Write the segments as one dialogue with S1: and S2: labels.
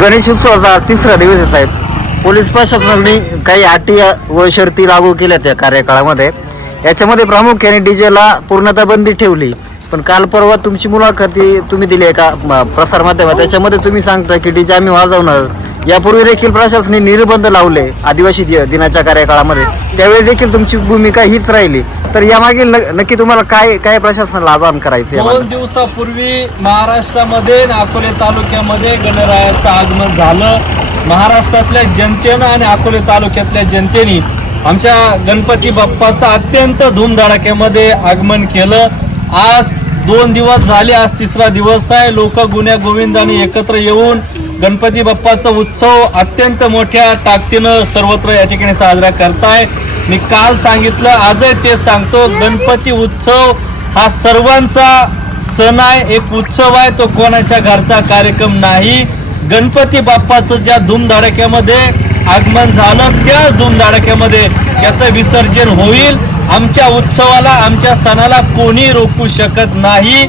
S1: गणेश उत्सवाचा तिसरा दिवस आहे साहेब. पोलीस प्रशासनाने काही अटी व शर्ती लागू केल्या त्या कार्यकाळामध्ये. याच्यामध्ये प्रामुख्याने डीजेला पूर्णतः बंदी ठेवली. पण काल परवा तुमची मुलाखती तुम्ही दिली एका म- प्रसारमाध्यमात त्याच्यामध्ये तुम्ही सांगता की डीजे आम्ही वाजवणार. यापूर्वी देखील प्रशासनाने निर्बंध लावले आदिवासी दिनाच्या कार्यकाळामध्ये. त्यावेळी देखील तुमची भूमिका हीच राहिली. तर यामागील न- नक्की तुम्हाला काय काय प्रशासनाला आवाहन करायचं
S2: दोन दिवसापूर्वी महाराष्ट्रामध्ये अकोले तालुक्यामध्ये गणरायाचं आगमन झालं. महाराष्ट्रातल्या जनतेनं आणि अकोले तालुक्यातल्या जनतेने आमच्या गणपती बाप्पाचं अत्यंत धूमधडाक्यामध्ये आगमन केलं. आज दोन दिवस झाले आज तिसरा दिवस आहे. लोक गुन्ह्या गोविंदाने एकत्र येऊन गणपती बाप्पाचा उत्सव अत्यंत मोठ्या ताकदीनं सर्वत्र या ठिकाणी साजरा करताय. मी काल सांगितलं आजही ते सांगतो गणपती उत्सव हा सर्वांचा सण आहे एक उत्सव आहे तो कोणाच्या घरचा कार्यक्रम नाही. गणपती बाप्पाचं ज्या धुमधडाक्यामध्ये आगमन झालं त्याच धुमधडाक्यामध्ये याचं विसर्जन होईल. आमच्या उत्सवाला आमच्या सणाला कोणी रोखू शकत नाही.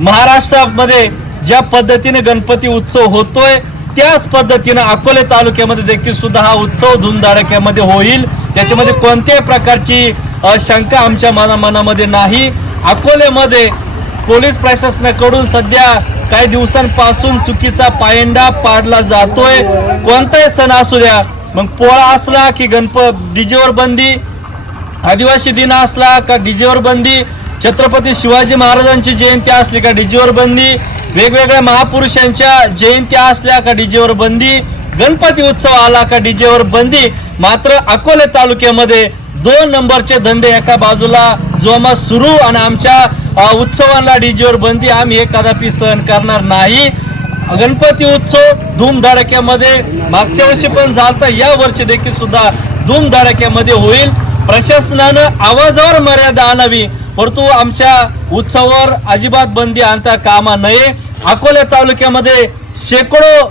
S2: महाराष्ट्रामध्ये ज्या पद्धतीने गणपती उत्सव होतोय त्याच पद्धतीनं अकोले तालुक्यामध्ये देखील सुद्धा हा उत्सव धूमधडाक्यामध्ये होईल. त्याच्यामध्ये कोणत्याही प्रकारची शंका आमच्या मना मनामध्ये नाही. अकोलेमध्ये पोलीस प्रशासनाकडून सध्या काही दिवसांपासून चुकीचा पायंडा पाडला जातोय. कोणताही सण असू द्या मग पोळा असला की गणप डीजेवर बंदी आदिवासी दिन असला का डीजेवर बंदी छत्रपती शिवाजी महाराजांची जयंती असली का डीजेवर बंदी वेगवेगळ्या महापुरुषांच्या जयंत्या असल्या का डीजेवर बंदी गणपती उत्सव आला का डीजेवर बंदी मात्र अकोले तालुक्यामध्ये दोन नंबरचे धंदे एका बाजूला जोमा सुरू आणि आमच्या उत्सवांना डीजेवर बंदी आम्ही हे कदापि सहन करणार नाही. गणपती उत्सव धूमधडाक्यामध्ये मागच्या वर्षी पण झालता या वर्षी देखील सुद्धा धूमधडाक्यामध्ये होईल. प्रशासनानं आवाजावर मर्यादा आणावी परंतु आमच्या उत्सवावर अजिबात बंदी आणता कामा नये. अकोला तालुक्यामध्ये शेकडो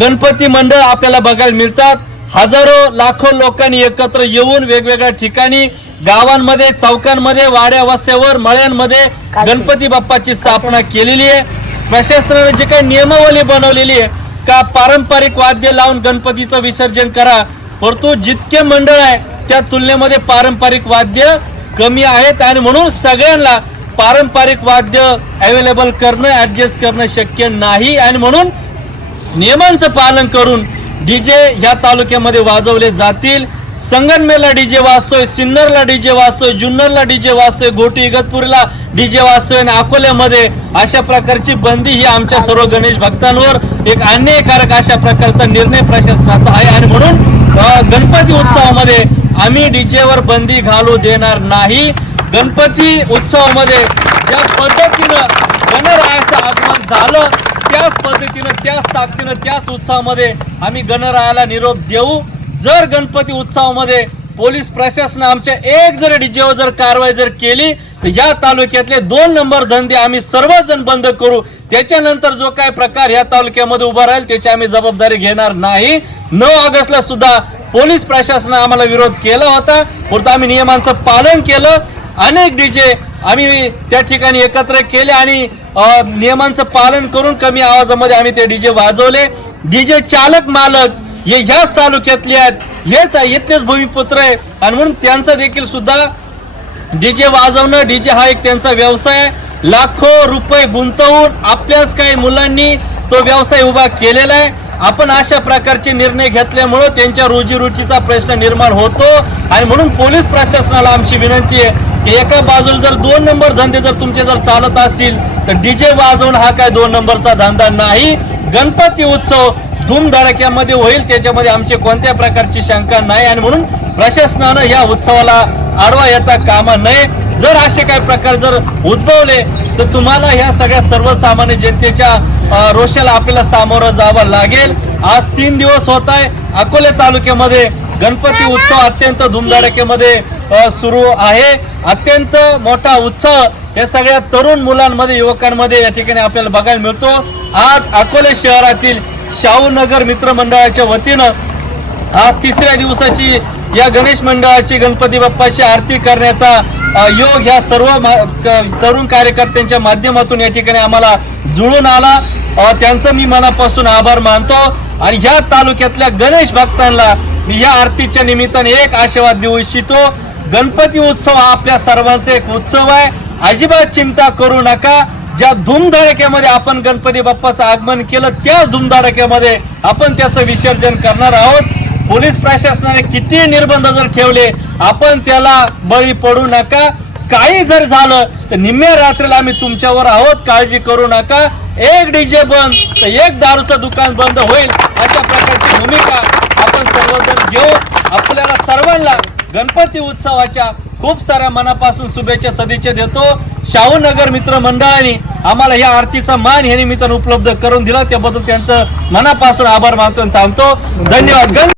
S2: गणपती मंडळ आपल्याला बघायला मिळतात. हजारो लाखो लोकांनी एकत्र येऊन वेगवेगळ्या ठिकाणी गावांमध्ये चौकांमध्ये वाड्या वस्त्यावर मळ्यांमध्ये गणपती बाप्पाची स्थापना केलेली आहे. प्रशासनाने जे काही नियमावली बनवलेली आहे का पारंपरिक वाद्य लावून गणपतीचं विसर्जन करा. परंतु जितके मंडळ आहे त्या तुलनेमध्ये पारंपरिक वाद्य कमी आहेत आणि म्हणून सगळ्यांना पारंपरिक वाद्य अवेलेबल करणं ऍडजस्ट करणं शक्य नाही. आणि म्हणून नियमांचं पालन करून डीजे ह्या तालुक्यामध्ये वाजवले जातील. संगनमेरला डीजे वाजतोय सिन्नरला डीजे वाजतोय जुन्नरला डीजे वाजतोय घोटी इगतपुरीला डीजे वाजतोय आणि अकोल्यामध्ये अशा प्रकारची बंदी ही आमच्या सर्व गणेश भक्तांवर एक अन्यायकारक अशा प्रकारचा निर्णय प्रशासनाचा आहे. आणि म्हणून गणपती उत्सवामध्ये आम्ही डीजेवर बंदी घालू देणार नाही. गणपती उत्सवामध्ये ज्या पद्धतीनं गणरायाचं आगमन झालं त्याच पद्धतीनं त्याच ताकदीनं त्याच उत्सवामध्ये आम्ही गणरायाला निरोप देऊ. जर गणपती उत्सवामध्ये पोलीस प्रशासन आमच्या एक जर डीजेवर जर कारवाई जर केली तर या तालुक्यातले दोन नंबर धंदे आम्ही सर्वजण बंद करू. त्याच्यानंतर जो काय प्रकार या तालुक्यामध्ये उभा राहील त्याची आम्ही जबाबदारी घेणार नाही. नऊ ऑगस्टला सुद्धा पोलीस प्रशासनानं आम्हाला विरोध केला होता. परंतु आम्ही नियमांचं पालन केलं. अनेक डीजे आम्ही त्या ठिकाणी एकत्र केले आणि नियमांचं पालन करून कमी आवाजामध्ये आम्ही ते डीजे वाजवले. डीजे चालक मालक हे ह्याच तालुक्यातले आहेत. हेच इथलेच भूमिपुत्र आहे. आणि म्हणून त्यांचा देखील सुद्धा डीजे वाजवणं डीजे हा एक त्यांचा व्यवसाय आहे. लाखो रुपये गुंतवून आपल्याच काही मुलांनी तो व्यवसाय उभा केलेला आहे. आपण अशा प्रकारचे निर्णय घेतल्यामुळं त्यांच्या रोजीरोटीचा प्रश्न निर्माण होतो. आणि म्हणून पोलीस प्रशासनाला आमची विनंती आहे की एका बाजूला जर दोन नंबर धंदे जर तुमचे जर चालत असतील तर डीजे वाजवणं हा काय दोन नंबरचा धंदा नाही. गणपती उत्सव धूमधडाक्यामध्ये होईल त्याच्यामध्ये आमची कोणत्या प्रकारची शंका नाही. आणि म्हणून प्रशासनानं या उत्सवाला आडवा येता कामा नये. जर असे काही प्रकार जर उद्भवले तर तुम्हाला ह्या सगळ्या सर्वसामान्य जनतेच्या रोषाला आपल्याला सामोरं जावं लागेल. आज तीन दिवस होत आहे. अकोले तालुक्यामध्ये गणपती उत्सव अत्यंत धुमधडाक्यामध्ये सुरू आहे. अत्यंत मोठा उत्सव या सगळ्या तरुण मुलांमध्ये युवकांमध्ये या ठिकाणी आपल्याला बघायला मिळतो. आज अकोले शहरातील शाहूनगर मित्र मंडळाच्या वतीनं आज तिसऱ्या दिवसाची या गणेश मंडळाची गणपती बाप्पाची आरती करण्याचा योग ह्या सर्व मा- तरुण कार्यकर्त्यांच्या माध्यमातून या ठिकाणी आम्हाला जुळून आला. त्यांचं मी मनापासून आभार मानतो. आणि ह्या तालुक्यातल्या गणेश भक्तांना मी ह्या आरतीच्या निमित्ताने एक आशीर्वाद देऊ इच्छितो. गणपती उत्सव हा आपल्या सर्वांचा एक उत्सव आहे. अजिबात चिंता करू नका. ज्या धूमधडक्यामध्ये आपण गणपती बाप्पाचं आगमन केलं त्याच धूमधडक्यामध्ये आपण त्याचं विसर्जन करणार आहोत. पोलीस प्रशासनाने किती निर्बंध जर ठेवले आपण त्याला बळी पडू नका. काही जर झालं तर निम्म्या रात्रीला आम्ही तुमच्यावर आहोत. काळजी करू नका. एक डीजे बंद तर एक दारूचं दुकान बंद होईल. अशा प्रकारची भूमिका आपण सर्वजण घेऊ. आपल्याला सर्वांना गणपती उत्सवाच्या खूप साऱ्या मनापासून शुभेच्छा सदिच्छा देतो. शाहूनगर मित्र मंडळाने आम्हाला या आरतीचा मान हे निमित्तानं उपलब्ध करून दिला. त्याबद्दल त्यांचं मनापासून आभार मानतो आणि थांबतो. धन्यवाद. गण